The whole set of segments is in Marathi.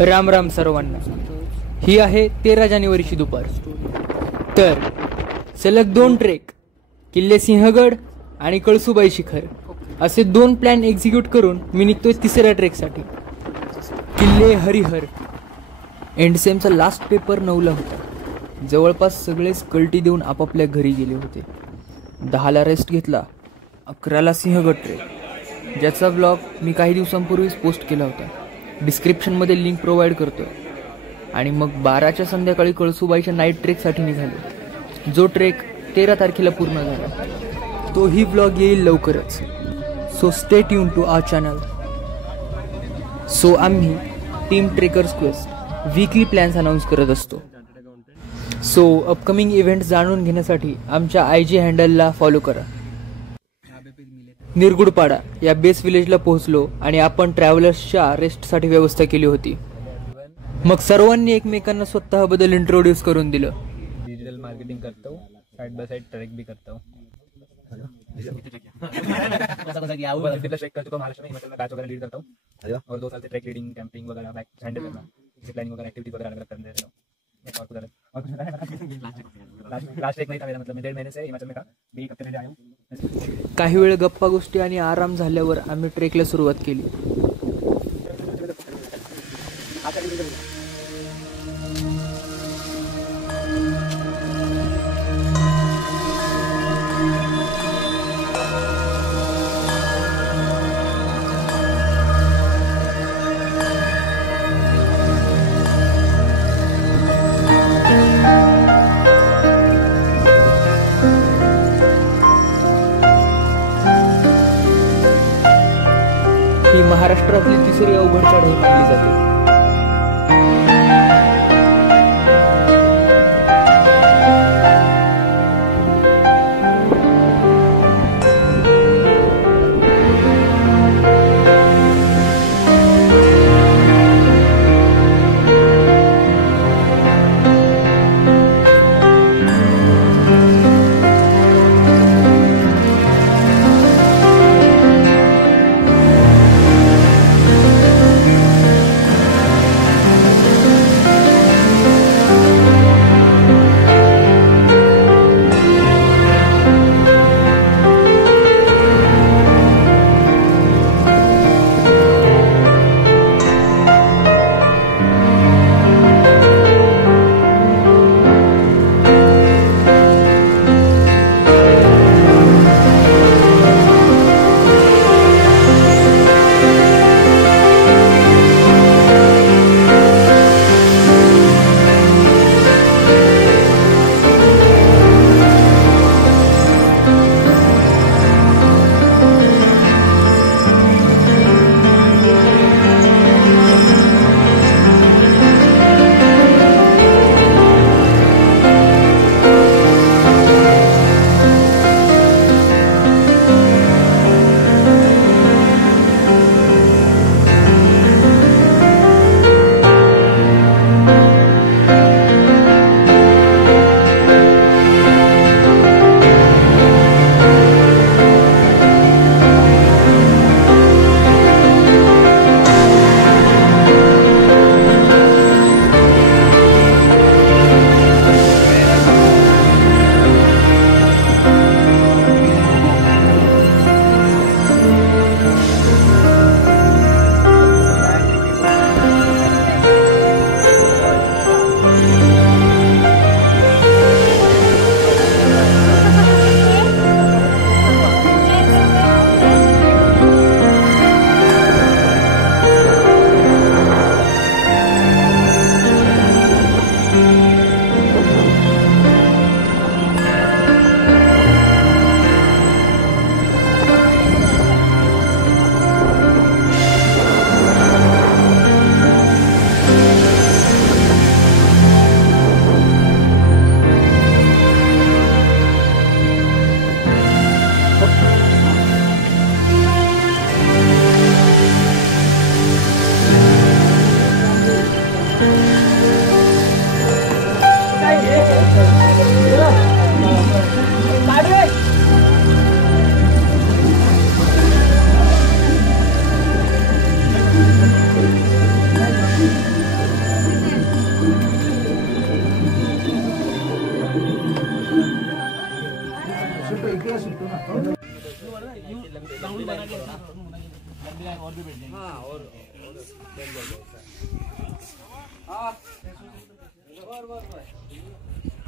राम राम सर्वांना. ही आहे 13 जानेवारीची दुपार. तर सलग 2 ट्रेक, किल्ले सिंहगड आणि कळसुबाई शिखर असे 2 प्लॅन एक्झिक्यूट करून मी निघतोय 3ऱ्या ट्रेकसाठी. किल्ले हरिहर. एंडसेमचा लास्ट पेपर 9ला होता. जवळपास सगळेच कल्टी देऊन आपापल्या घरी गेले होते. 10ला रेस्ट घेतला. 11ला सिंहगड ट्रेक, ज्याचा ब्लॉग मी काही दिवसांपूर्वीच पोस्ट केला होता. डिस्क्रिप्शनमध्ये लिंक प्रोव्हाइड करतोय. आणि मग 12च्या संध्याकाळी कळसुबाईच्या नाईट ट्रेकसाठी निघालो, जो ट्रेक 13 तारखेला पूर्ण झाला. तोही ब्लॉग येईल लवकरच. So stay tuned to our channel. So आम्ही team Trekkers Quest weekly plans announce करत असतो. सो अपकमिंग इव्हेंट जाणून घेण्यासाठी आमच्या IG हँडलला फॉलो करा. निरगुडपाडा या बेस विलेजला पोहोचलो आणि आपण ट्रॅव्हलर्सच्या रेस्टसाठी व्यवस्था केली होती. मग सर्वांनी एकमेकांना स्वतःबद्दल इंट्रोड्यूस करून दिलं. डिजिटल मार्केटिंग करता हूँ, साइड बाय साइड ट्रैक भी करता हूँ. ट्रैक कर चुका हूँ महाराष्ट्र में. हिमाचल में बैच वगैरह लीड करता हूँ और 2 साल से ट्रैक लीडिंग, कैंपिंग वगैरह बैक हैंडल करना, प्लानिंग वगैरह एक्टिविटी वगैरह अलग करने देता हूँ. लास्ट एक नहीं था मेरा, मतलब मैं 1.5 महीने से हिमाचल में था. 1 हफ्ते पहले आया हूँ. काही वेळ गप्पा गोष्टी आणि आराम झाल्यावर आम्ही ट्रेकला सुरुवात केली. ही महाराष्ट्रातली 3री अवघड चढाई मानली जाते.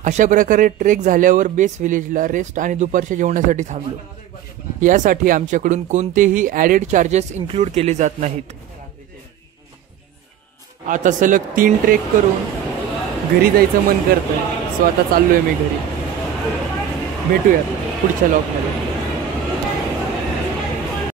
अशा प्रकारे ट्रेक झाल्यावर बेस विलेजला रेस्ट आणि दुपारच्या जेवणासाठी थांबलो. यासाठी आमच्याकडून कोणतेही ॲडेड चार्जेस इन्क्लूड केले जात नाहीत. आता सलग 3 ट्रेक करून घरी जायचं मन करतंय. सो आता चाललोय मी घरी. भेटूया पुढच्या लॉकमध्ये.